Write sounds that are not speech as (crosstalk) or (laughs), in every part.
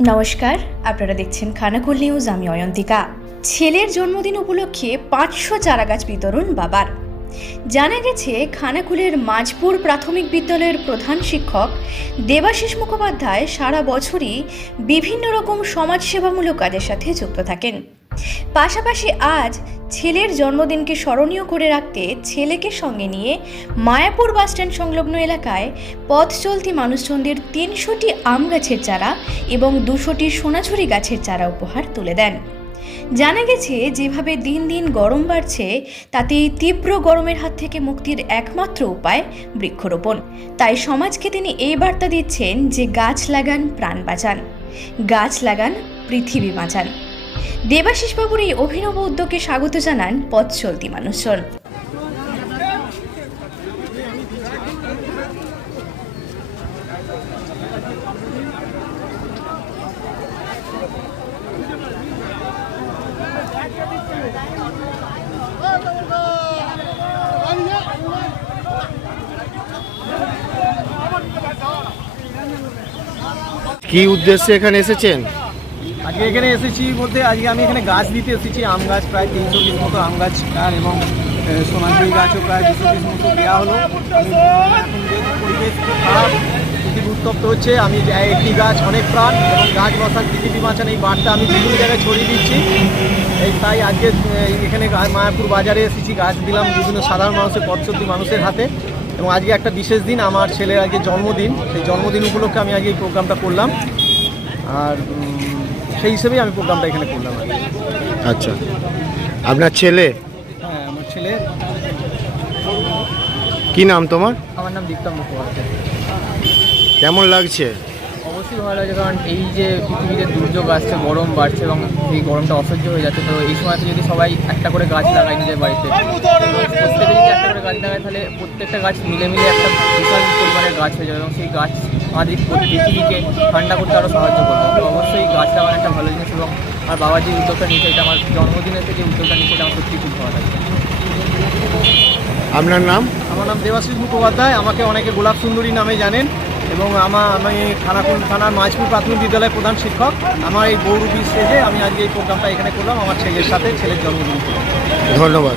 নমস্কার, আপনারা দেখছেন খানাকুল নিউজ, আমি অয়ন্তিকা। ছেলের জন্মদিন উপলক্ষে পাঁচশো চারাগাছ বিতরণ বাবার। জানা গেছে খানাকুলের মাঝপুর প্রাথমিক বিদ্যালয়ের প্রধান শিক্ষক দেবাশিস মুখোপাধ্যায় সারা বছরই বিভিন্ন রকম সমাজসেবামূলক কাজের সাথে যুক্ত থাকেন। পাশাপাশি আজ ছেলের জন্মদিনকে স্মরণীয় করে রাখতে ছেলেকে সঙ্গে নিয়ে মায়াপুর বাসস্ট্যান্ড সংলগ্ন এলাকায় পথ চলতি মানুষজনদের তিনশোটি আম গাছের চারা এবং দুশোটি সোনাঝুরি গাছের চারা উপহার তুলে দেন। জানা গেছে, যেভাবে দিন দিন গরম বাড়ছে তাতে তীব্র গরমের হাত থেকে মুক্তির একমাত্র উপায় বৃক্ষরোপণ। তাই সমাজকে তিনি এই বার্তা দিচ্ছেন যে গাছ লাগান, প্রাণ বাঁচান। গাছ লাগান, পৃথিবী বাঁচান। দেবাশিস বাবুর এই অভিনব উদ্যোগকে স্বাগত জানান পথ চলতি মানুষজন। কি উদ্দেশ্যে এখানে এসেছেন? আজকে এখানে এসেছি বলতে আজকে আমি এখানে গাছ দিতে এসেছি, আম গাছ প্রায় তিনশো পিস মতো আম গাছ আর এবং সোনাঝুরি গাছও প্রায় দুশো পিস মতো দেওয়া হলো। উত্তপ্ত হচ্ছে, আমি একটি গাছ অনেক প্রাণ এবং গাছ বসার পৃথিবী বাঁচান এই বার্তা আমি বিভিন্ন জায়গায় ছড়িয়ে দিচ্ছি। এই তাই আজকে এখানে মায়াপুর বাজারে এসেছি, গাছ দিলাম বিভিন্ন সাধারণ মানুষের পথচলতি মানুষের হাতে এবং আজকে একটা বিশেষ দিন, আমার ছেলের আজকে জন্মদিন। সেই জন্মদিন উপলক্ষে আমি আজকে এই প্রোগ্রামটা করলাম। আর সেই হিসেবেই আমি প্রোগ্রামটা এখানে করলাম। আচ্ছা। আপনার ছেলে? হ্যাঁ আমার ছেলে। কি নাম তোমার? আমার নাম দীপ্তা মুখোপাধ্যায়। কেমন লাগছে? অবশ্যই ভালো লাগে কারণ এই যে পৃথিবীতে দুর্যোগ আসছে গরম বাড়ছে এবং এই গরমটা অসহ্য হয়ে যাচ্ছে তো এই সময়তে যদি সবাই একটা করে গাছ লাগায় নিজের বাড়িতে প্রত্যেকে যদি একটা করে গাছ লাগায় তাহলে প্রত্যেকটা গাছ মিলে মিলে একটা বিশাল পরিমাণের গাছ হয়ে যাবে এবং সেই গাছ আমাদের পৃথিবীকে ঠান্ডা করতে আরও সাহায্য করবে। তো অবশ্যই গাছ লাগানো একটা ভালো জিনিস এবং আমার বাবা যে উদ্যোগটা নিয়েছে এটা আমার জন্মদিনের থেকে উদ্যোগটা নিয়েছে এটা আমার সত্যি খুব ভালো লাগে আপনার নাম? আমার নাম দেবাশিস মুখোপাধ্যায় আমাকে অনেকে গোলাপ সুন্দরী নামে জানেন এবং আমার আমি খানাকুল থানার মাঝপুর প্রাথমিক বিদ্যালয়ের প্রধান শিক্ষক। আমার এই গৌরবী স্টেজে আমি আজকে এই প্রোগ্রামটা এখানে করলাম আমার ছেলের সাথে ছেলের জন্মদিন। উপলক্ষে। ধন্যবাদ।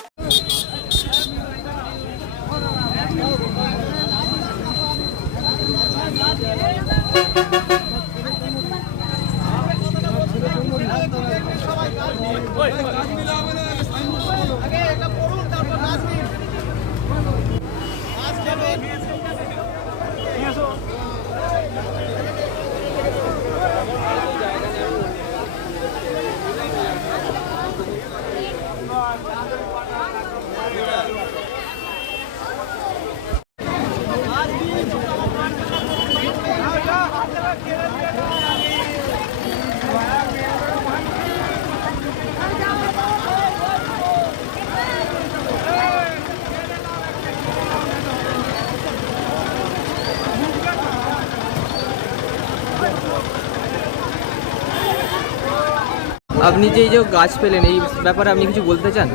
আপনি যে এই যে গাছ পেলেন এই ব্যাপারে আপনি কিছু বলতে চান?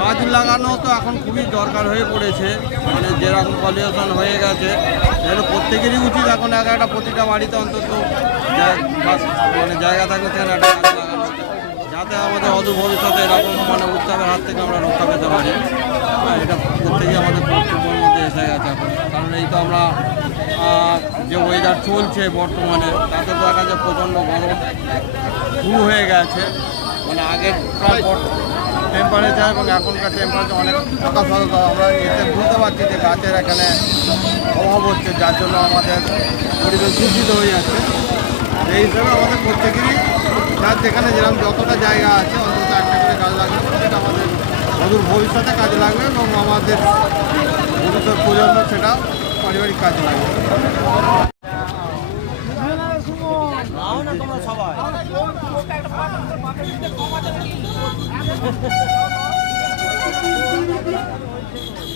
গাছ লাগানো তো এখন খুবই দরকার হয়ে পড়েছে। মানে যেরকম পলিউশন হয়ে গেছে যেন প্রত্যেকেরই উচিত এখন এক একটা প্রতিটা বাড়িতে অন্তত মানে জায়গা থাকবে সেখানে একটা গাছ লাগানো যাতে আমাদের অদূর ভবিষ্যতে এরকম মানে উৎসবের হাত থেকে আমরা রক্ষা পেতে পারি। হ্যাঁ এটা প্রত্যেকেই আমাদের কর্তব্যের মধ্যে এসে গেছে এখন। কারণ এই তো আমরা যে ওয়েদার চলছে বর্তমানে, তাতে তো দেখা যায় প্রচণ্ড গরম শুরু হয়ে গেছে। মানে আগের টেম্পারেচার এবং এখনকার টেম্পারেচার অনেক হতো আমরা এতে বুঝতে পারছি যে গাছের এখানে অভাব হচ্ছে, যার জন্য আমাদের পরিবেশ দূষিত হয়ে যাচ্ছে। এই হিসাবে আমাদের প্রত্যেকেরই যার যেখানে যেরকম যতটা জায়গা আছে, অন্তত একটা করে গাছ লাগবে সেটা আমাদের অদূর ভবিষ্যতে কাজে লাগবে এবং আমাদের ভবিষ্যৎ প্রজন্ম সেটা পারিবারিক কাজে তোমরা সবাই। (laughs)